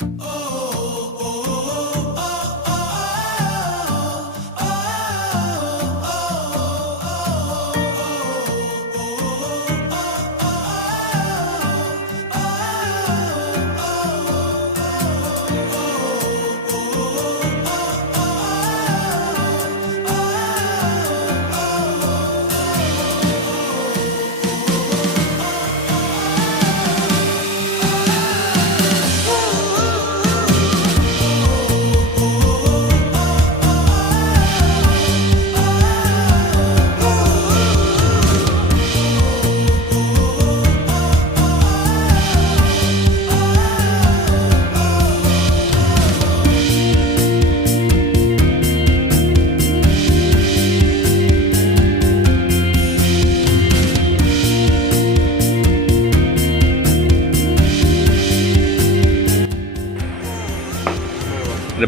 এটা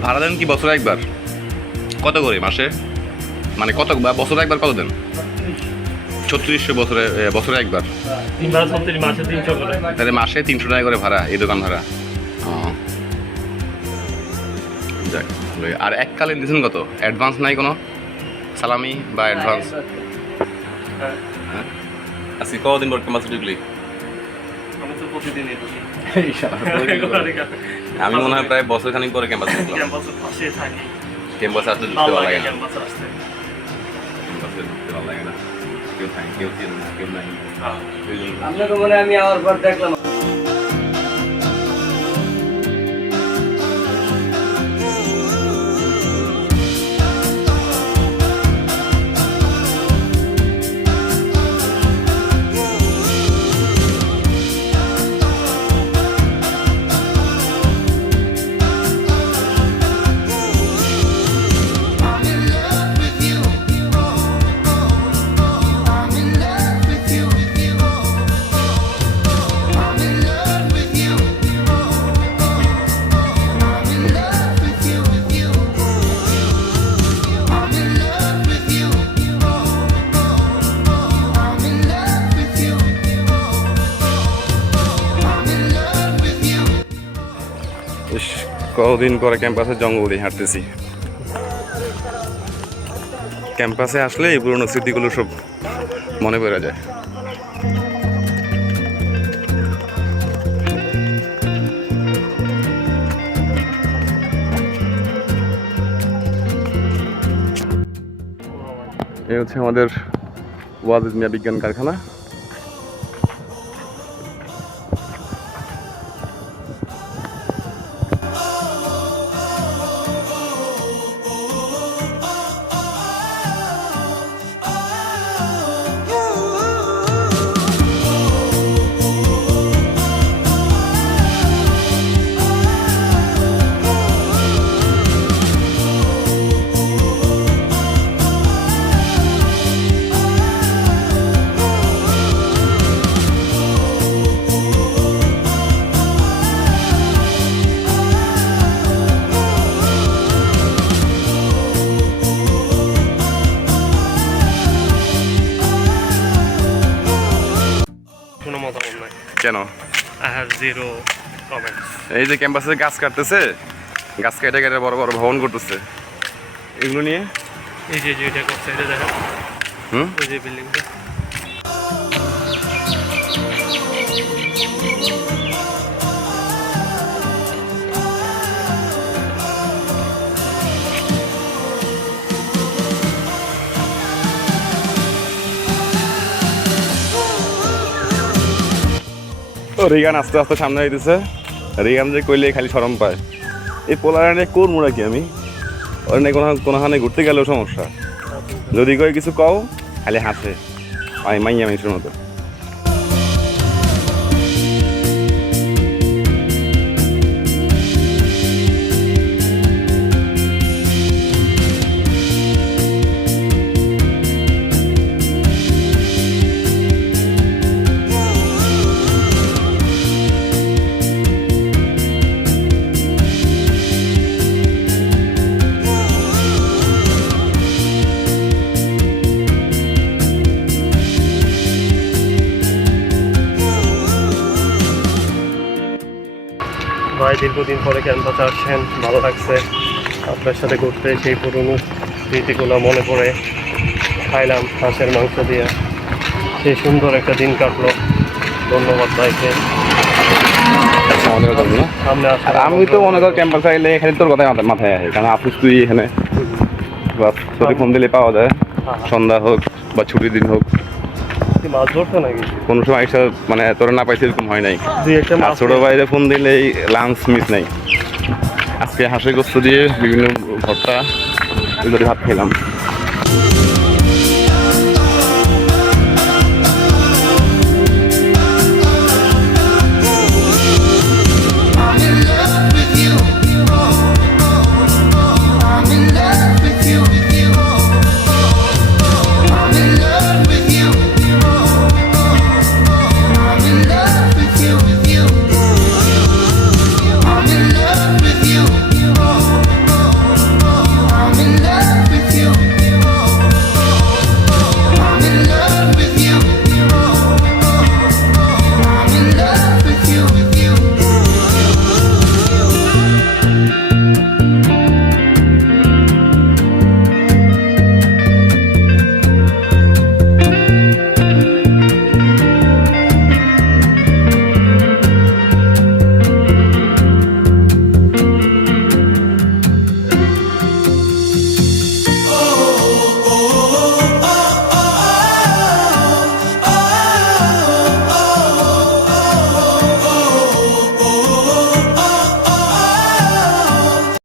ভাড়া দেন কি বছরে একবার? কত করে মাসে? মানে কত বা বছরে একবার কত দেন? ছত্রিশশো বছরে বছরে একবার? তাহলে মাসে তিনশো টাকা করে ভাড়া এই দোকান ভাড়া। যাক আর এককালীন দিয়েছেন কত? অ্যাডভান্স নাই কোনো? সালামি বা অ্যাডভান্স? হ্যাঁ। আজকে কদিন পর ক্যাম্পাসে ঢুকলি? আমি মনে হয় প্রায় বছর খানিক পরে ক্যাম্পাসে ক্যাম্পাসের পাশে থাকি। ক্যাম্পাসে আসতে ঢুকতে ভালো লাগে ক্যাম্পাসে আসতে। ক্যাম্পাসে ঢুকতে ভালো লাগে না। কেউ থাকে কেউ কেউ নাই। হ্যাঁ। মনে আমি আমার পর দেখলাম। কতদিন পরে ক্যাম্পাসে জঙ্গল দিয়ে হাঁটতেছি। ক্যাম্পাসে আসলে এই পুরোনো স্মৃতিগুলো সব মনে পড়ে যায়। এই হচ্ছে আমাদের ওয়াজিদ মিয়া বিজ্ঞান কারখানা। কেন? জিরো কমেন্টস এই যে ক্যাম্পাসে গাছ কাটতেছে গাছ কেটে কেটে বড় বড় ভবন করতেছে। এগুলো নিয়ে? এই যে যে এটা করছে এটা দেখো। হুম? ওই যে বিল্ডিংটা ও, রিগান আস্তে আস্তে সামনে আইতেছে। রিগান যে কইলে খালি সরম পায়। এই পোলারে কোন মুড়া কি আমি? ওর নেই কোনো কোনোখানে ঘুরতে গেলেও সমস্যা। যদি কই কিছু কও, খালি হাসে। আমি মাইয়া মানুষের মতো। দীর্ঘদিন পরে ক্যাম্পাসে আসছেন ভালো লাগছে। আপনার সাথে ঘুরতে সেই পুরনো স্মৃতিগুলো মনে পড়ে। খাইলাম হাঁসের মাংস দিয়ে। সেই সুন্দর একটা দিন কাটলো। ধন্যবাদ ভাইকে। আমি তো মনে কর ক্যাম্পাস আইলে এখানে তোর কথা মাথায়- আসে। কারণ আফিস তুই এখানে। বা ফোন দিলে পাওয়া যায়। সন্ধ্যা হোক বা ছুটির দিন হোক। মাছ ধরছো নাকি? কোনো সময় এসে মানে তোর না পাইছে এরকম হয় নাই। আর ছোটো বাইরে ফোন দিলেই লাঞ্চ মিস নাই। আজকে হাঁসের গোস্ত দিয়ে বিভিন্ন ভর্তা এগুলো ভাত খেলাম।